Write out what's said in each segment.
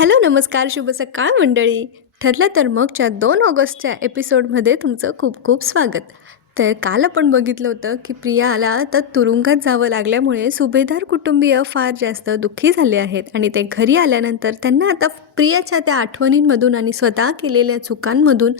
Hello नमस्कार शुभ सकाळ मंडळी. ठरलं तर मगच्या दोन ऑगस्टच्या एपिसोडमध्ये तुमचं खूप खूप स्वागत. तर काल आपण बघितलं होतं की प्रियाला तर तुरुंगात जावं लागल्यामुळे सुभेदार कुटुंबीय फार जास्त दुःखी झाले आहेत आणि ते घरी आल्यानंतर त्यांना आता प्रियाच्या त्या आठवणींमधून आणि स्वतः केलेल्या चुकांमधून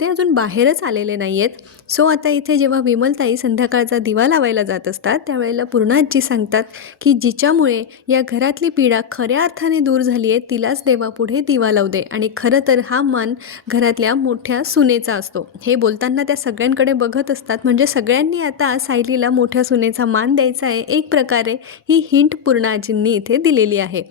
ते अजून बाहेरच आलेले नाही आहेत सो आता इथे जेव्हा विमलताई संध्याकाळचा दिवा लावायला जात असतात त्यावेळेला पूर्णाजी सांगतात की जिच्यामुळे या घरातली पीडा खऱ्या अर्थाने दूर झाली आहे तिलाच देवापुढे दिवा लावू दे. आणि खरं तर हा मान घरातल्या मोठ्या सुनेचा असतो. हे बोलताना त्या सगळ्यांकडे बघत असतात. म्हणजे सगळ्यांनी आता सायलीला मोठ्या सुनेचा मान द्यायचा आहे. एक प्रकारे ही हिंट पूर्णाजींनी इथे दिलेली आहे.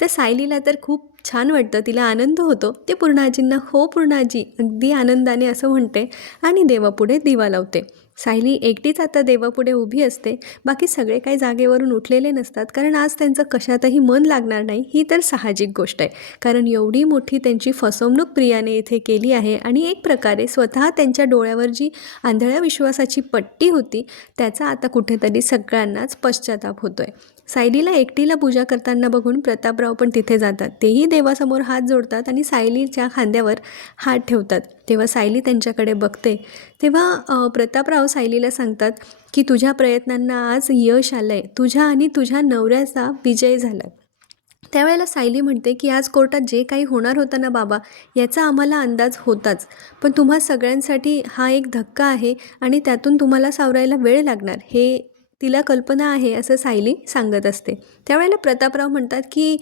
तर सायलीला तर खूप छान वाटतं. तिला आनंद होतो. ते पूर्णाजींना हो पूर्णाजी अगदी आनंदाने असं म्हणते आणि देवापुढे दिवा लावते. सायली एकटीच आता देवापुढे उभी असते. बाकी सगळे काही जागेवरून उठलेले नसतात. कारण आज त्यांचं कशातही मन लागणार नाही ही तर साहजिक गोष्ट आहे. कारण एवढी मोठी त्यांची फसवणूक प्रियाने इथे केली आहे आणि एक प्रकारे स्वतः त्यांच्या डोळ्यावर जी आंधळ्या विश्वासाची पट्टी होती त्याचा आता कुठेतरी सगळ्यांनाच पश्चाताप होतो आहे सायलीला एकटीला पूजा करताना बघून प्रतापराव पण तिथे जातात. तेही देवासमोर हात जोडतात आणि सायलीच्या खांद्यावर हात ठेवतात. तेव्हा सायली त्यांच्याकडे बघते. तेव्हा प्रतापराव सायलीला सांगतात की तुझ्या प्रयत्नांना आज यश आलं आहे तुझ्या आणि तुझ्या नवऱ्याचा विजय झाला त्यावेळेला सायली म्हणते की आज कोर्टात जे काही होणार होतं ना बाबा याचा आम्हाला अंदाज होताच. पण तुम्हा सगळ्यांसाठी हा एक धक्का आहे आणि त्यातून तुम्हाला सावरायला वेळ लागणार. हे तिला कल्पना आहे असं सायली सांगत असते. त्यावेळेला प्रतापराव म्हणतात की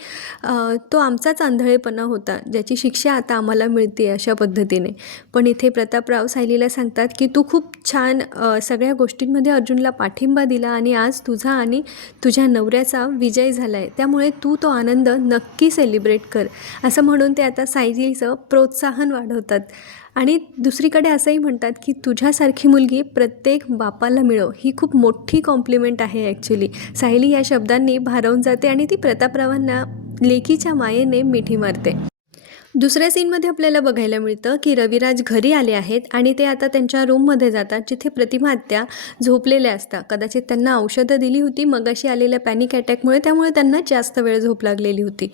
तो आमचाच आंधळेपणा होता ज्याची शिक्षा आता आम्हाला मिळते अशा पद्धतीने. पण इथे प्रतापराव सायलीला सांगतात की तू खूप छान सगळ्या गोष्टींमध्ये अर्जुनला पाठिंबा दिला आणि आज तुझा आणि तुझ्या नवऱ्याचा विजय झाला आहे त्यामुळे तू तो आनंद नक्की सेलिब्रेट कर. असं म्हणून ते आता सायलीचं प्रोत्साहन वाढवतात. आणि दुसरीकडे असंही म्हणतात की तुझ्यासारखी मुलगी प्रत्येक बापाला मिळो ही खूप मोठी कॉम्प्लिमेंट आहे ॲक्च्युली सायली या शब्दांनी भारावून जाते आणि ती प्रतापरावांना लेकीच्या मायेने मिठी मारते. दुसऱ्या सीनमध्ये आपल्याला बघायला मिळतं की रविराज घरी आले आहेत आणि ते आता त्यांच्या रूममध्ये जातात जिथे प्रतिमा आत्या झोपलेल्या असतात. कदाचित त्यांना औषधं दिली होती मगाशी आलेल्या पॅनिक अटॅकमुळे त्यामुळे त्यांना जास्त वेळ झोप लागलेली होती.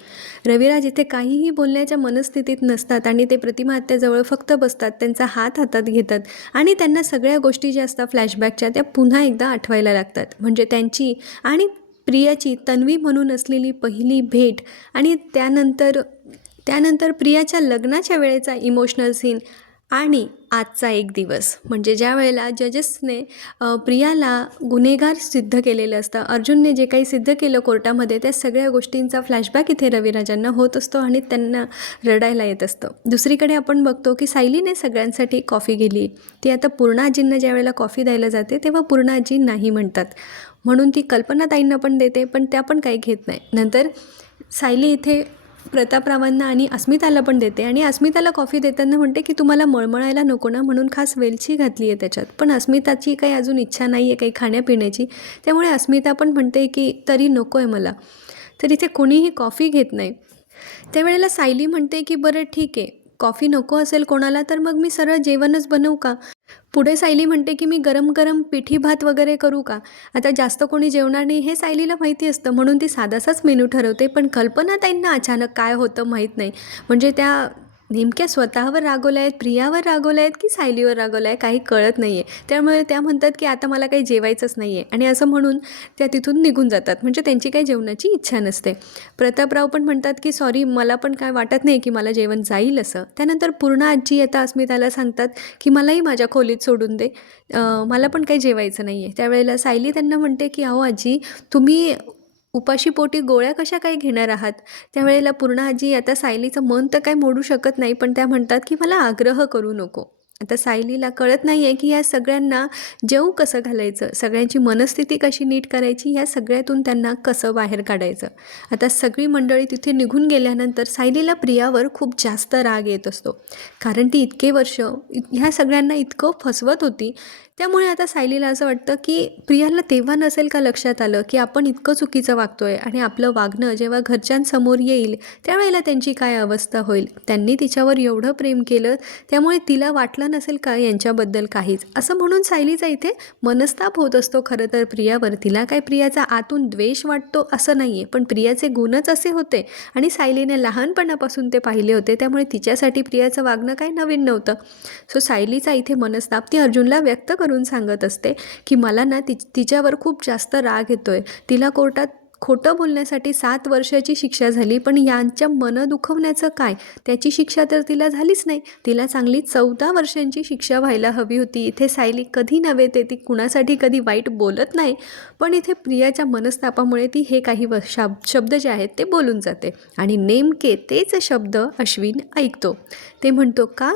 रविराज इथे काहीही बोलण्याच्या मनस्थितीत नसतात आणि ते प्रतिमा आत्याजवळ फक्त बसतात त्यांचा हात हातात घेतात आणि त्यांना सगळ्या गोष्टी ज्या असतात फ्लॅशबॅकच्या त्या पुन्हा एकदा आठवायला लागतात. म्हणजे त्यांची आणि प्रियाची तन्वी म्हणून असलेली पहिली भेट आणि त्यानंतर त्यानंतर प्रियाच्या लग्नाच्या वेळेचा इमोशनल सीन आणि आजचा एक दिवस. म्हणजे ज्या वेळेला जजेसने प्रियाला गुन्हेगार सिद्ध केलेलं असतं अर्जुनने जे काही सिद्ध केलं कोर्टामध्ये त्या सगळ्या गोष्टींचा फ्लॅशबॅक इथे रविराजांना होत असतो आणि त्यांना रडायला येत असतं. दुसरीकडे आपण बघतो की सायलीने सगळ्यांसाठी कॉफी गेली. ती आता पूर्णाजींना ज्या वेळेला कॉफी द्यायला जाते तेव्हा पूर्णाजी नाही म्हणतात. म्हणून ती कल्पनाताईंना पण देते पण त्या पण काही घेत नाही. नंतर सायली इथे प्रतापरावांना आणि अस्मिताला पण देते. आणि अस्मिताला कॉफी देताना म्हणते की तुम्हाला मळमळायला नको ना म्हणून खास वेलची घातली आहे त्याच्यात. पण अस्मिताची काही अजून इच्छा नाही आहे काही खाण्यापिण्याची. त्यामुळे अस्मिता पण म्हणते की तरी नको आहे मला. तर इथे कोणीही कॉफी घेत नाही. त्यावेळेला सायली म्हणते की बरं ठीक आहे. कॉफी नको असेल कोणाला तर मग मी सरळ जेवणच बनवू का? पुढे सायली म्हणते की मी गरम गरम पिठी भात वगैरे करू का? आता जास्त कोणी जेवणार नाही हे सायलीला माहिती असतं. म्हणून ती साधासाच मेनू ठरवते. पण कल्पना त्यांना अचानक काय होतं माहीत नाही. म्हणजे त्या नेमक्या स्वतःवर रागवल्या आहेत प्रियावर रागवल्या आहेत की सायलीवर रागवल्या आहे काही कळत नाही आहे त्यामुळे त्या म्हणतात की आता मला काही जेवायचंच नाही आहे आणि असं म्हणून त्या तिथून निघून जातात. म्हणजे त्यांची काही जेवणाची इच्छा नसते. प्रतापराव पण म्हणतात की सॉरी मला पण काय वाटत नाही की मला जेवण जाईल असं. त्यानंतर पूर्ण आजी येता अस्मिताला सांगतात की मलाही माझ्या खोलीत सोडून दे. मला पण काही जेवायचं नाही आहे त्यावेळेला सायली त्यांना म्हणते की अहो आजी तुम्ही उपाशी पोटी गोळ्या कशा काय घेणार आहात? त्यावेळेला पूर्ण आजी आता सायलीचं मन तर काय मोडू शकत नाही पण त्या म्हणतात की मला आग्रह करू नको. आता सायलीला कळत नाही आहे की या सगळ्यांना जेऊ कसं घालायचं? सगळ्यांची मनस्थिती कशी नीट करायची? या सगळ्यातून त्यांना कसं बाहेर काढायचं? आता सगळी मंडळी तिथे निघून गेल्यानंतर सायलीला प्रियावर खूप जास्त राग येत असतो. कारण ती इतके वर्ष ह्या सगळ्यांना इतकं फसवत होती त्यामुळे आता सायलीला असं वाटतं की प्रियाला तेव्हा नसेल का लक्षात आलं की आपण इतकं चुकीचं वागतोय आणि आपलं वागणं जेव्हा घरच्यांसमोर येईल त्यावेळेला त्यांची काय अवस्था होईल? त्यांनी तिच्यावर एवढं प्रेम केलं त्यामुळे तिला वाटलं नसेल का यांच्याबद्दल काहीच? असं म्हणून सायलीचा इथे मनस्ताप होत असतो खरं तर प्रियावर. तिला काय प्रियाचा आतून द्वेष वाटतो असं नाही आहे पण प्रियाचे गुणच असे होते आणि सायलीने लहानपणापासून ते पाहिले होते त्यामुळे तिच्यासाठी प्रियाचं वागणं काही नवीन नव्हतं. सो सायलीचा इथे मनस्ताप ती अर्जुनला व्यक्त करून सांगत असते की मला ना ति तिच्यावर खूप जास्त राग येतो आहे तिला कोर्टात खोटं बोलण्यासाठी सात वर्षाची शिक्षा झाली पण यांच्या मन दुखवण्याचं काय? त्याची शिक्षा तर तिला झालीच नाही. तिला चांगली चौदा वर्षांची शिक्षा व्हायला हवी होती. इथे सायली कधी नव्हे ते ती कुणासाठी कधी वाईट बोलत नाही पण इथे प्रियाच्या मनस्तापामुळे ती हे काही व शाब शब्द जे आहेत ते बोलून जाते. आणि नेमके तेच शब्द अश्विन ऐकतो. ते म्हणतो का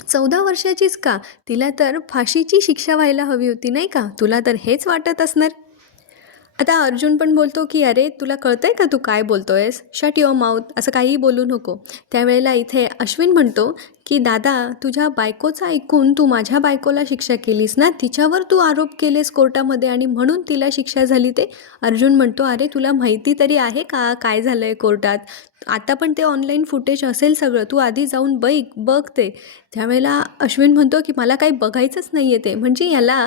चौदा वर्षाचीच का? तिला तर फाशीची शिक्षा व्हायला हवी होती नाही का? तुला तर हेच वाटत असणार. आता अर्जुन पण बोलतो की अरे तुला कळतंय का तू काय बोलतोयस? शट युअर माउथ असं काहीही बोलू नको. त्यावेळेला इथे अश्विन म्हणतो की दादा तुझ्या बायकोचं ऐकून तू माझ्या बायकोला शिक्षा केलीस ना? तिच्यावर तू आरोप केलेस कोर्टामध्ये आणि म्हणून तिला शिक्षा झाली ते? अर्जुन म्हणतो अरे तुला माहिती तरी आहे का? काय झालं आहे कोर्टात? आता पण ते ऑनलाईन फुटेज असेल सगळं. तू आधी जाऊन बैक बघ ते. त्यावेळेला अश्विन म्हणतो की मला काही बघायचंच नाही आहे ते. म्हणजे याला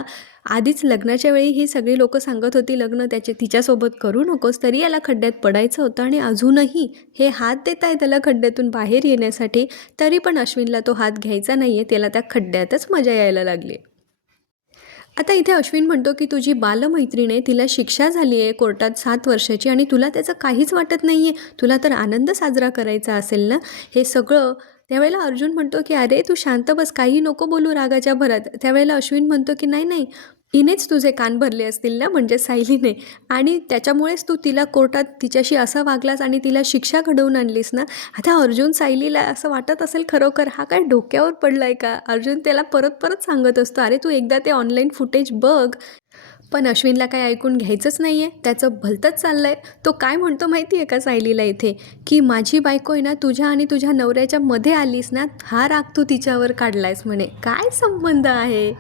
आधीच लग्नाच्या वेळी ही सगळी लोकं सांगत होती लग्न त्याचे तिच्यासोबत करू नकोस तरी याला खड्ड्यात पडायचं होतं आणि अजूनही हे हात देत आहे त्याला खड्ड्यातून बाहेर येण्यासाठी. तरी पण अश्विन अश्विनला तो हात घ्यायचा नाही आहे त्याला त्या खड्ड्यातच मजा यायला लागली. आता इथे अश्विन म्हणतो की तुझी बालमैत्रीण तिला शिक्षा झाली आहे कोर्टात सात वर्षाची आणि तुला त्याचं काहीच वाटत नाही आहे तुला तर आनंद साजरा करायचा असेल ना? हे सगळं त्यावेळेला अर्जुन म्हणतो की अरे तू शांत बस काही नको बोलू रागाच्या भरात. त्यावेळेला अश्विन म्हणतो की नाही नाही हिनेच तुझे कान भरले असतील ना म्हणजे सायलीने. आणि त्याच्यामुळेच तू तिला कोर्टात तिच्याशी असं वागलास आणि तिला शिक्षा घडवून आणलीस ना. आता अर्जुन सायलीला असं वाटत असेल खरोखर हा काय डोक्यावर पडला आहे का? अर्जुन त्याला परत परत सांगत असतो अरे तू एकदा ते ऑनलाईन फुटेज बघ. पण अश्विनला काय ऐकून घ्यायचंच नाही आहे त्याचं भलतंच चाललं आहे तो काय म्हणतो माहिती आहे का सायलीला इथे? की माझी बायको आहे ना तुझ्या आणि तुझ्या नवऱ्याच्या मध्ये आलीस ना हा राग तू तिच्यावर काढलायस म्हणे. काय संबंध आहे?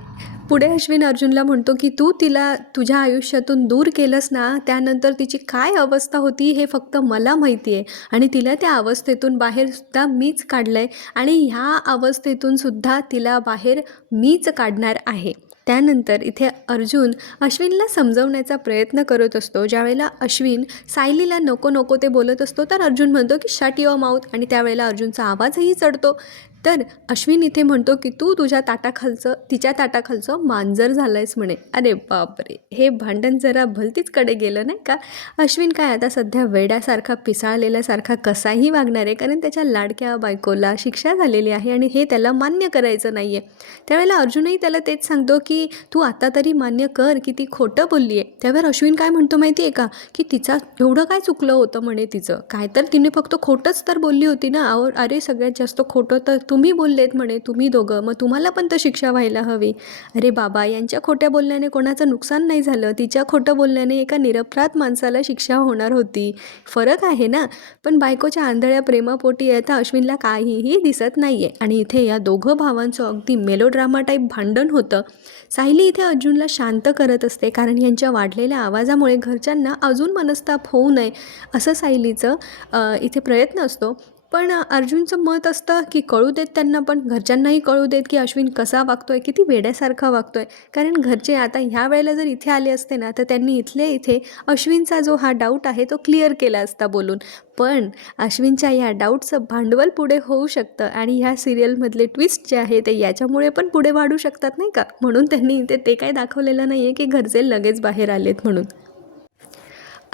पुढे अश्विन अर्जुनला म्हणतो की तू तिला तुझ्या आयुष्यातून दूर केलंस ना त्यानंतर तिची काय अवस्था होती हे फक्त मला माहिती आहे आणि तिला त्या अवस्थेतून बाहेरसुद्धा मीच काढलं आहे आणि ह्या अवस्थेतून सुद्धा तिला बाहेर मीच काढणार आहे. त्यानंतर इथे अर्जुन अश्विनला समजवण्याचा प्रयत्न करत असतो. ज्यावेळेला अश्विन सायलीला नको नको ते बोलत असतो तर अर्जुन म्हणतो की शट युअर माऊथ आणि त्यावेळेला अर्जुनचा आवाजही चढतो. तर अश्विन इथे म्हणतो की तू तुझ्या ताटाखालचं तिच्या ताटाखालचं मांजर झालं आहेस म्हणे. अरे बापरे हे भांडण जरा भलतीच गेलं नाही का? अश्विन काय आता सध्या वेड्यासारखा पिसाळलेल्यासारखा कसाही वागणार आहे कारण त्याच्या लाडक्या बायकोला शिक्षा झालेली आहे आणि हे त्याला मान्य करायचं नाही आहे त्यावेळेला अर्जुनही त्याला तेच सांगतो की तू आता तरी मान्य कर की ती खोटं बोलली आहे त्यावर अश्विन काय म्हणतो माहिती आहे का? की तिचा एवढं काय चुकलं होतं म्हणे तिचं. काय तर तिने फक्त खोटंच तर बोलली होती ना? अहो अरे सगळ्यात जास्त खोटं तर तू तुम्ही बोललेत म्हणे तुम्ही दोघं मग तुम्हाला पण तर शिक्षा व्हायला हवी. अरे बाबा यांच्या खोट्या बोलण्याने कोणाचं नुकसान नाही झालं. तिच्या खोटं बोलण्याने एका निरपराध माणसाला शिक्षा होणार होती. फरक आहे ना? पण बायकोच्या आंधळ्या प्रेमापोटी आता अश्विनला काहीही दिसत नाही आहे आणि इथे या दोघं भावांचं अगदी मेलोड्रामा टाईप भांडण होतं. सायली इथे अर्जुनला शांत करत असते कारण यांच्या वाढलेल्या आवाजामुळे घरच्यांना अजून मनस्ताप होऊ नये असं सायलीचं इथे प्रयत्न असतो. पण अर्जुनचं मत असतं की कळू देत त्यांना पण घरच्यांनाही कळू देत की अश्विन कसा वागतो आहे किती वेड्यासारखा वागतो आहे कारण घरचे आता ह्या वेळेला जर इथे आले असते ना तर त्यांनी इथले इथे अश्विनचा जो हा डाऊट आहे तो क्लिअर केला असता बोलून. पण अश्विनच्या या डाऊटचं भांडवल पुढे होऊ शकतं आणि ह्या सिरियलमधले ट्विस्ट जे आहे ते याच्यामुळे पण पुढे वाढू शकतात नाही का? म्हणून त्यांनी इथे ते काय दाखवलेलं नाही आहे की घरचे लगेच बाहेर आलेत म्हणून.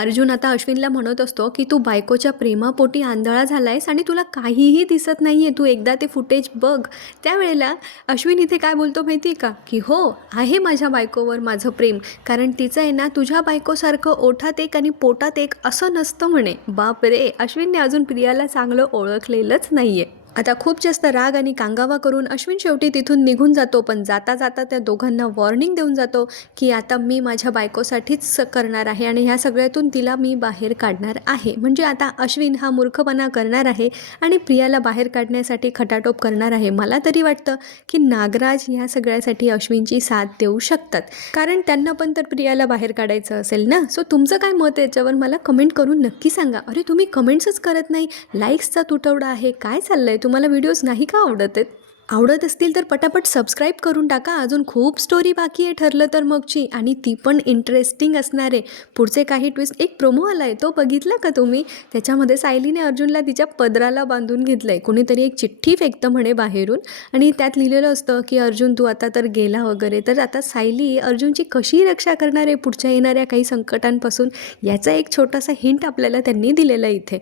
अर्जुन आता अश्विनला म्हणत असतो की तू बायकोच्या प्रेमापोटी आंधळा झाला आहेस आणि तुला काहीही दिसत नाही आहे तू एकदा ते फुटेज बघ. त्यावेळेला अश्विन इथे काय बोलतो माहिती आहे का? की हो आहे माझ्या बायकोवर माझं प्रेम. कारण तिचं आहे ना तुझ्या बायकोसारखं ओठात एक आणि पोटात एक असं नसतं म्हणे. बाप रे अश्विनने अजून प्रियाला चांगलं ओळखलेलंच नाही आहे आता खूप जास्त राग आणि कांगावा करून अश्विन शेवटी तिथून निघून जातो पण जाता जाता त्या दोघांना वॉर्निंग देऊन जातो की आता मी माझ्या बायकोसाठीच करणार आहे आणि ह्या सगळ्यातून तिला मी बाहेर काढणार आहे. म्हणजे आता अश्विन हा मूर्खपणा करणार आहे आणि प्रियाला बाहेर काढण्यासाठी खटाटोप करणार आहे. मला तरी वाटतं की नागराज ह्या सगळ्यासाठी अश्विनची साथ देऊ शकतात. कारण त्यांना पण तर प्रियाला बाहेर काढायचं असेल ना? सो तुमचं काय मत याच्यावर मला कमेंट करून नक्की सांगा. अरे तुम्ही कमेंट्सच करत नाही. लाईक्सचा तुटवडा आहे. काय चाललं आहे तुम्हाला व्हिडिओज नाही का आवडत आहेत? आवडत असतील तर पटापट सबस्क्राईब करून टाका. अजून खूप स्टोरी बाकी आहे ठरलं तर मगची. आणि ती पण इंटरेस्टिंग असणार. आहे पुढचे काही ट्विस्ट एक प्रोमो आला आहे तो बघितला का तुम्ही? त्याच्यामध्ये सायलीने अर्जुनला तिच्या पदराला बांधून घेतलं आहे कोणीतरी एक चिठ्ठी फेकतं म्हणे बाहेरून. आणि त्यात लिहिलेलं असतं की अर्जुन तू आता तर गेला वगैरे. तर आता सायली अर्जुनची कशी रक्षा करणार आहे पुढच्या येणाऱ्या काही संकटांपासून? याचा एक छोटासा हिंट आपल्याला त्यांनी दिलेला आहे इथे.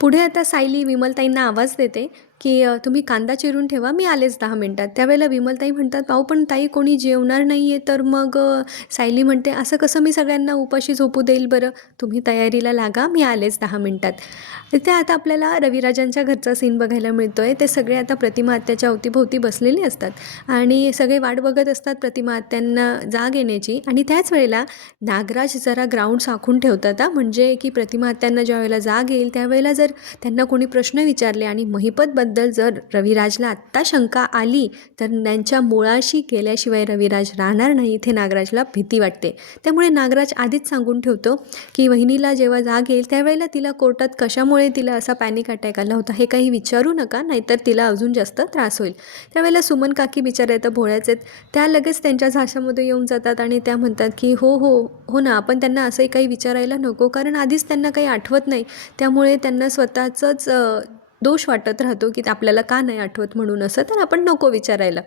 पुढे आता सायली विमलताईंना आवाज देते. की तुम्ही कांदा चिरून ठेवा मी आलेच दहा मिनटात. त्यावेळेला विमलताई म्हणतात पाहू पण ताई कोणी जेवणार नाही आहे तर मग सायली म्हणते असं कसं मी सगळ्यांना उपाशी झोपू देईल बरं? तुम्ही तयारीला लागा मी आलेच दहा मिनटात. ते आता आपल्याला रविराजांच्या घरचा सीन बघायला मिळतो आहे ते सगळे आता प्रतिमा आत्याच्या अवतीभोवती बसलेले असतात. आणि सगळे वाट बघत असतात प्रतिमा आत्यांना जाग येण्याची. आणि त्याच वेळेला नागराज जरा ग्राउंड साखून ठेवतात म्हणजे की प्रतिमा आत्यांना ज्या वेळेला जाग येईल त्यावेळेला जर त्यांना कोणी प्रश्न विचारले आणि महिपतबद्दल जर रविराजला आत्ता शंका आली तर त्यांच्या मुळाशी गेल्याशिवाय रविराज राहणार नाही इथे नागराजला भीती वाटते. त्यामुळे नागराज आधीच सांगून ठेवतो की वहिनीला जेव्हा जाग येईल त्यावेळेला तिला कोर्टात कशामुळे तिला असा पॅनिक अटॅक आला होता हे काही विचारू नका नाहीतर तिला अजून जास्त त्रास होईल. त्यावेळेला सुमन काकी बिचाऱ्या तर भोळ्याच आहेत. त्या लगेच त्यांच्या झाशामध्ये येऊन जातात आणि त्या म्हणतात की हो हो हो ना आपण त्यांना असंही काही विचारायला नको कारण आधीच त्यांना काही आठवत नाही. त्यामुळे त्यांना स्वतःचंच दोष वाटत राहतो की आपल्याला का नाही आठवत म्हणून असं तर आपण नको विचारायला.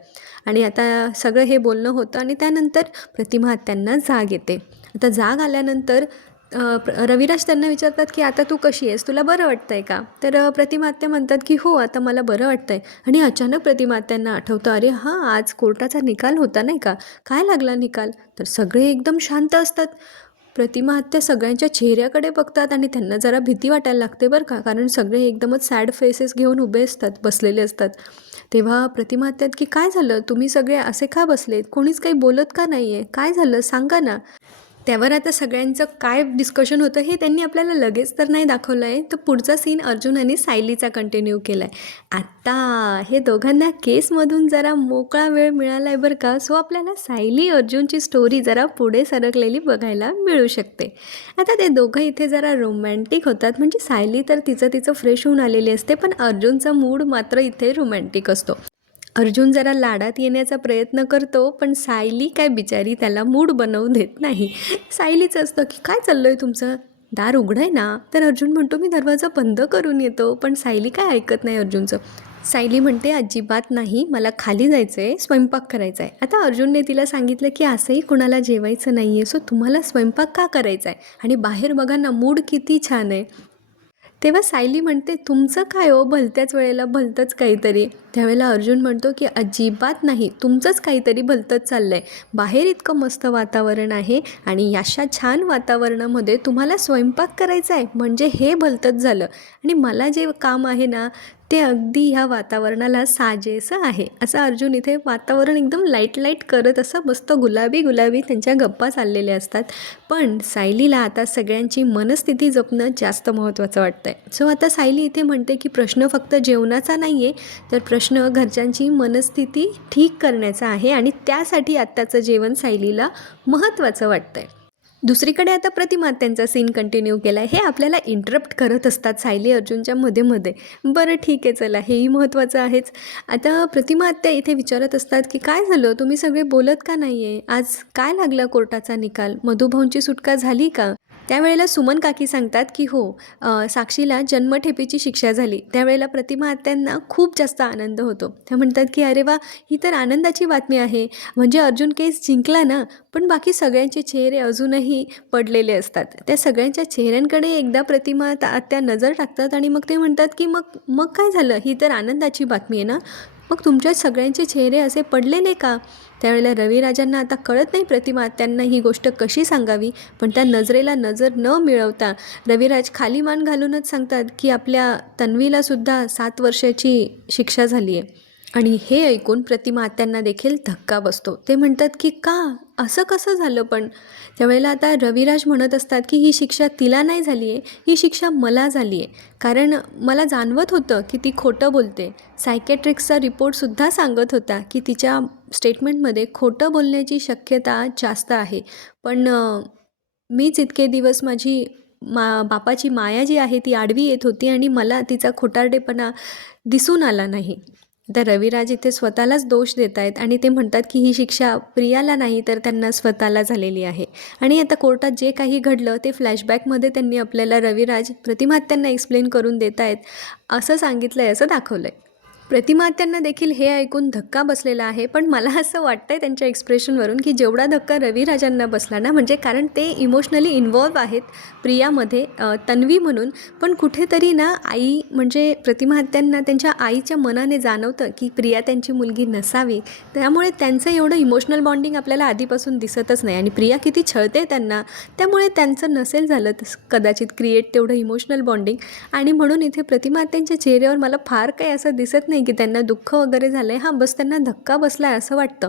आणि आता सगळं हे बोलणं होतं आणि त्यानंतर प्रतिमा त्यांना जाग येते. आता जाग आल्यानंतर प्र- रविराज त्यांना विचारतात की आता तू कशी आहेस? तुला बरं वाटतंय का? तर प्रतिमात्या म्हणतात की हो आता मला बरं वाटतंय. आणि अचानक प्रतिमात्यांना आठवतं अरे हां आज कोर्टाचा निकाल होता नाही का? काय लागला निकाल? तर सगळे एकदम शांत असतात. प्रतिमा हत्या सगळ्यांच्या चेहऱ्याकडे बघतात आणि त्यांना जरा भीती वाटायला लागते बरं का? कारण सगळे एकदमच सॅड फेसेस घेऊन उभे असतात बसलेले असतात. तेव्हा प्रतिमा हत्यात की काय झालं? तुम्ही सगळे असे का बसलेत? कोणीच काही बोलत का नाही आहे काय झालं? सांगा ना. त्यावर आता सगळ्यांचं काय डिस्कशन होतं हे त्यांनी आपल्याला लगेच तर नाही दाखवलं आहे तर पुढचा सीन अर्जुन आणि सायलीचा कंटिन्यू केला आहे आत्ता हे दोघांना केसमधून जरा मोकळा वेळ मिळाला आहे बरं का सो आपल्याला सायली अर्जुनची स्टोरी जरा पुढे सरकलेली बघायला मिळू शकते. आता ते दोघं इथे जरा रोमॅन्टिक होतात म्हणजे सायली तर तिचं तिचं फ्रेश होऊन आलेली असते पण अर्जुनचा मूड मात्र इथे रोमॅन्टिक असतो. अर्जुन जरा लाडात येण्याचा प्रयत्न करतो पण सायली काय बिचारी त्याला मूड बनवू देत नाही. सायलीचं असतं की काय चाललं आहे तुमचं? दार उघडं आहे ना. तर अर्जुन म्हणतो मी दरवाजा बंद करून येतो. पण सायली काय ऐकत नाही अर्जुनचं. सायली म्हणते अजिबात नाही मला खाली जायचं आहे स्वयंपाक करायचा आहे आता अर्जुनने तिला सांगितलं की असंही कुणाला जेवायचं नाही आहे सो तुम्हाला स्वयंपाक का करायचा आहे आणि बाहेर बघा ना मूड किती छान आहे. तेव्हा सायली म्हणते तुमचं काय हो? भलत्याच वेळेला भलतंच काहीतरी. त्यावेळेला अर्जुन म्हणतो की अजिबात नाही तुमचंच काहीतरी भलतंच चाललं आहे बाहेर इतकं मस्त वातावरण आहे आणि अशा छान वातावरणामध्ये तुम्हाला स्वयंपाक करायचा आहे म्हणजे हे भलतंच झालं. आणि मला जे काम आहे ना ते अगदी ह्या वातावरणाला साजेसं आहे. असं अर्जुन इथे वातावरण एकदम लाइट लाइट करत असं मस्त गुलाबी गुलाबी त्यांच्या गप्पा चाललेल्या असतात. पण सायलीला आता सगळ्यांची मनस्थिती जपणं जास्त महत्त्वाचं वाटतं आहे सो आता सायली इथे म्हणते की प्रश्न फक्त जेवणाचा नाही आहे तर प्रश्न घरच्यांची मनस्थिती ठीक करण्याचा आहे आणि त्यासाठी आत्ताचं जेवण सायलीला महत्त्वाचं वाटतं आहे दुसरीकडे आता प्रतिमात्यांचा सीन कंटिन्यू केला आहे हे आपल्याला इंटरप्ट करत असतात सायली अर्जुनच्या मध्ये मध्ये. बरं ठीक आहे चला. हेही महत्त्वाचं आहेच. आता प्रतिमा आत्या इथे विचारत असतात की काय झालं? तुम्ही सगळे बोलत का नाही आहे आज काय लागला कोर्टाचा निकाल? मधुभाऊंची सुटका झाली का? त्यावेळेला सुमन काकी सांगतात की हो साक्षीला जन्मठेपेची शिक्षा झाली. त्यावेळेला प्रतिमा आत्यांना खूप जास्त आनंद होतो. त्या म्हणतात की अरे वा ही तर आनंदाची बातमी आहे. म्हणजे अर्जुन केस जिंकला ना पण बाकी सगळ्यांचे चेहरे अजूनही पडलेले असतात. त्या सगळ्यांच्या चेहऱ्यांकडे एकदा प्रतिमा आत्या नजर टाकतात आणि मग ते म्हणतात की मग मग काय झालं? ही तर आनंदाची बातमी आहे ना? मग तुमच्या सगळ्यांचे चेहरे असे पडलेले का? त्यावेळेला रविराजांना आता कळत नाही प्रतिमा त्यांना ही गोष्ट कशी सांगावी? पण त्या नजरेला नजर न मिळवता रविराज खाली मान घालूनच सांगतात की आपल्या तन्वीलासुद्धा सात वर्षाची शिक्षा झाली आहे आणि हे ऐकून प्रतिमा आत्यांना देखील धक्का बसतो. ते म्हणतात की का? असं कसं झालं पण? त्यावेळेला आता रविराज म्हणत असतात की ही शिक्षा तिला नाही झाली आहे ही शिक्षा मला झाली आहे कारण मला जाणवत होतं की ती खोटं बोलते. सायकॅट्रिक्सचा रिपोर्टसुद्धा सांगत होता की तिच्या स्टेटमेंटमध्ये खोटं बोलण्याची शक्यता जास्त आहे. पण मीच इतके दिवस माझी मा बापाची माया जी आहे ती आडवी येत होती आणि मला तिचा खोटारडेपणा दिसून आला नाही. तर रविराज इथे स्वतःलाच दोष देत आहेत आणि ते म्हणतात की ही शिक्षा प्रियाला नाही तर त्यांना स्वतःला झालेली आहे. आणि आता कोर्टात जे काही घडलं ते फ्लॅशबॅकमध्ये त्यांनी आपल्याला रविराज प्रतिमात्यांना एक्सप्लेन करून देत आहेत असं सांगितलं आहे असं दाखवलं आहे प्रतिमात्यांना देखील हे ऐकून धक्का बसलेला आहे. पण मला असं वाटतंय त्यांच्या एक्सप्रेशनवरून की जेवढा धक्का रविराजांना बसला ना म्हणजे कारण ते इमोशनली इन्वॉल्व आहेत प्रियामध्ये तन्वी म्हणून. पण कुठेतरी ना आई म्हणजे प्रतिमात्यांना त्यांच्या आईच्या मनाने जाणवतं की प्रिया त्यांची मुलगी नसावी. त्यामुळे त्यांचं एवढं इमोशनल बॉन्डिंग आपल्याला आधीपासून दिसतच नाही आणि प्रिया किती छळते त्यांना त्यामुळे त्यांचं नसेल झालं तस- कदाचित क्रिएट तेवढं इमोशनल बॉन्डिंग आणि म्हणून इथे प्रतिमात्यांच्या चेहऱ्यावर मला फार काही असं दिसत नाही की त्यांना दुःख वगैरे झालं आहे हां बस त्यांना धक्का बसला आहे असं वाटतं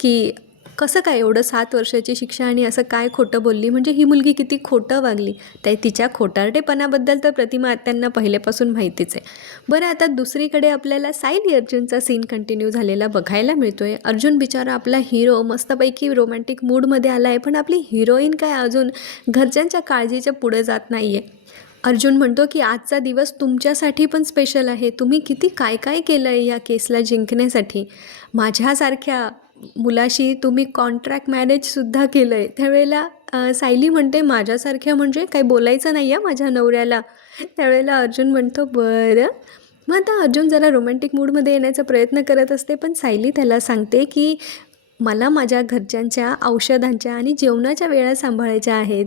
की कसं काय एवढं सात वर्षाची शिक्षा आणि असं काय खोटं बोलली? म्हणजे ही मुलगी किती खोटं वागली? त्या तिच्या खोटारटेपणाबद्दल तर प्रतिमा त्यांना पहिल्यापासून माहितीच आहे. बरं आता दुसरीकडे आपल्याला सायली अर्जुनचा सीन कंटिन्यू झालेला बघायला मिळतो आहे अर्जुन बिचारा आपला हिरो मस्तपैकी रोमॅन्टिक मूडमध्ये आला आहे पण आपली हिरोईन काय अजून घरच्यांच्या काळजीच्या पुढे जात नाही आहे अर्जुन म्हणतो की आजचा दिवस तुमच्यासाठी पण स्पेशल आहे. तुम्ही किती काय काय केलं आहे या केसला जिंकण्यासाठी? माझ्यासारख्या मुलाशी तुम्ही कॉन्ट्रॅक्ट मॅरेजसुद्धा केलं आहे त्यावेळेला सायली म्हणते माझ्यासारख्या म्हणजे काही बोलायचं नाही आहे माझ्या नवऱ्याला. त्यावेळेला अर्जुन म्हणतो बरं. मग आता अर्जुन जरा रोमॅन्टिक मूडमध्ये येण्याचा प्रयत्न करत असते पण सायली त्याला सांगते की मला माझ्या घरच्यांच्या औषधांच्या आणि जेवणाच्या वेळा सांभाळायच्या आहेत.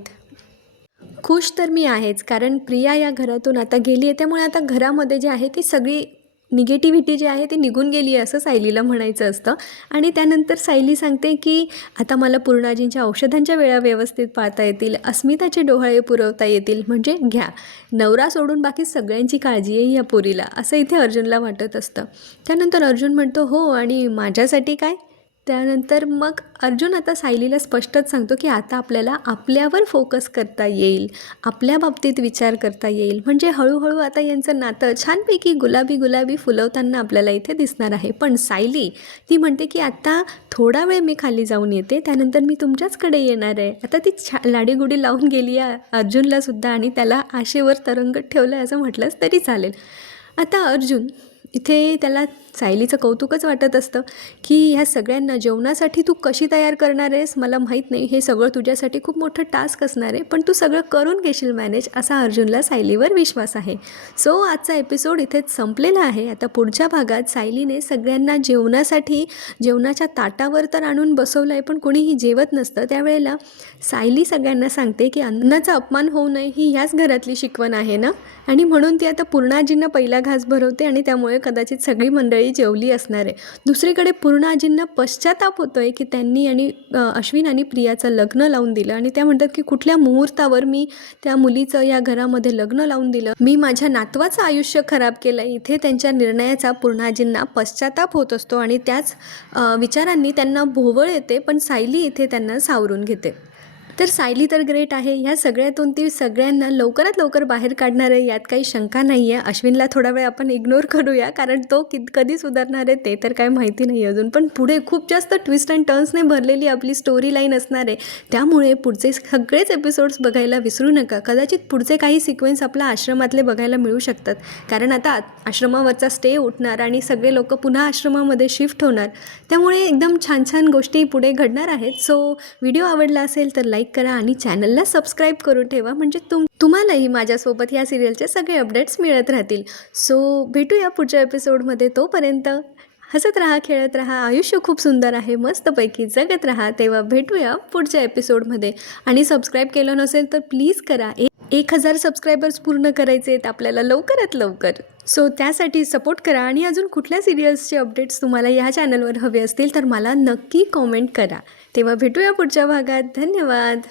खुश तर मी आहेच कारण प्रिया या घरातून आता गेली आहे. त्यामुळे आता घरामध्ये जे आहे ती सगळी निगेटिव्हिटी जी आहे ती निघून गेली आहे असं सायलीला म्हणायचं असतं. आणि त्यानंतर सायली सांगते की आता मला पूर्णाजींच्या औषधांच्या वेळा व्यवस्थित पाळता येतील अस्मिताचे डोहाळे पुरवता येतील. म्हणजे घ्या नवरा सोडून बाकी सगळ्यांची काळजी आहे या पोरीला. असं इथे अर्जुनला वाटत असतं. त्यानंतर अर्जुन म्हणतो हो आणि माझ्यासाठी काय? त्यानंतर मग अर्जुन आता सायलीला स्पष्टच सांगतो की आता आपल्याला आपल्यावर फोकस करता येईल. आपल्या बाबतीत विचार करता येईल. म्हणजे हळूहळू आता यांचं नातं छानपैकी गुलाबी गुलाबी फुलवताना आपल्याला इथे दिसणार आहे. पण सायली ती म्हणते की आता थोडा वेळ मी खाली जाऊन येते. त्यानंतर मी तुमच्याचकडे येणार आहे. आता ती छा लाडीगुडी लावून गेली आहे अर्जुनला सुद्धा आणि त्याला आशेवर तरंगत ठेवलं आहे असं म्हटलंच तरी चालेल. आता अर्जुन इथे त्याला सायलीचं कौतुकच वाटत असतं की ह्या सगळ्यांना जेवणासाठी तू कशी तयार करणार आहेस? मला माहीत नाही. हे सगळं तुझ्यासाठी खूप मोठं टास्क असणार आहे. पण तू सगळं करून घेशील मॅनेज असा अर्जुनला सायलीवर विश्वास आहे. सो आजचा एपिसोड इथेच संपलेला आहे. आता पुढच्या भागात सायलीने सगळ्यांना जेवणासाठी जेवणाच्या ताटावर तर आणून बसवलं आहे पण कोणीही जेवत नसतं. त्यावेळेला सायली सगळ्यांना सांगते की अन्नाचा अपमान होऊ नये ही ह्याच घरातली शिकवण आहे ना? आणि म्हणून ती आता पूर्णाजींना पहिला घास भरवते आणि त्यामुळे कदाचित सगळी मंडळी जेवली असणार आहे. दुसरीकडे पूर्णाजींना पश्चाताप होतो आहे की त्यांनी आणि अश्विन आणि प्रियाचं लग्न लावून दिलं आणि त्या म्हणतात की कुठल्या मुहूर्तावर मी त्या मुलीचं या घरामध्ये लग्न लावून दिलं. मी माझ्या नातवाचं आयुष्य खराब केलं इथे त्यांच्या निर्णयाचा पूर्णाजींना पश्चाताप होत असतो आणि त्याच विचारांनी त्यांना भोवळ येते पण सायली इथे त्यांना सावरून घेते. तर सायली तर ग्रेट आहे. ह्या सगळ्यातून ती सगळ्यांना लवकरात लवकर बाहेर काढणार आहे यात काही शंका नाही आहे अश्विनला थोडा वेळ आपण इग्नोर करूया कारण तो कि कधी सुधारणार आहे ते तर काय माहिती नाही अजून. पण पुढे खूप जास्त ट्विस्ट अँड टर्न्सने भरलेली आपली स्टोरी लाईन असणार आहे. त्यामुळे पुढचे सगळेच एपिसोड्स बघायला विसरू नका. कदाचित पुढचे काही सिक्वेन्स आपल्या आश्रमातले बघायला मिळू शकतात. कारण आता आश्रमावरचा स्टे उठणार आणि सगळे लोक पुन्हा आश्रमामध्ये शिफ्ट होणार. त्यामुळे एकदम छान छान गोष्टी पुढे घडणार आहेत. सो व्हिडिओ आवडला असेल तर लाईक करा आणि चॅनलला सबस्क्राईब करून ठेवा. म्हणजे तुम तुम्हालाही माझ्यासोबत या सिरियलचे सगळे अपडेट्स मिळत राहतील. सो भेटूया पुढच्या एपिसोडमध्ये तोपर्यंत हसत राहा खेळत राहा. आयुष्य खूप सुंदर आहे. मस्तपैकी जगत राहा. तेव्हा भेटूया पुढच्या एपिसोडमध्ये आणि सबस्क्राईब केलं नसेल तर प्लीज करा. एक हजार सबस्क्रायबर्स पूर्ण करायचे आहेत. आपल्याला लवकरात लवकर. सो त्यासाठी सपोर्ट करा आणि अजून कुठल्या सिरियल्सचे अपडेट्स तुम्हाला या चॅनलवर हवे असतील तर मला नक्की कॉमेंट करा. तेव्हा भेटूया पुढच्या भागात. धन्यवाद.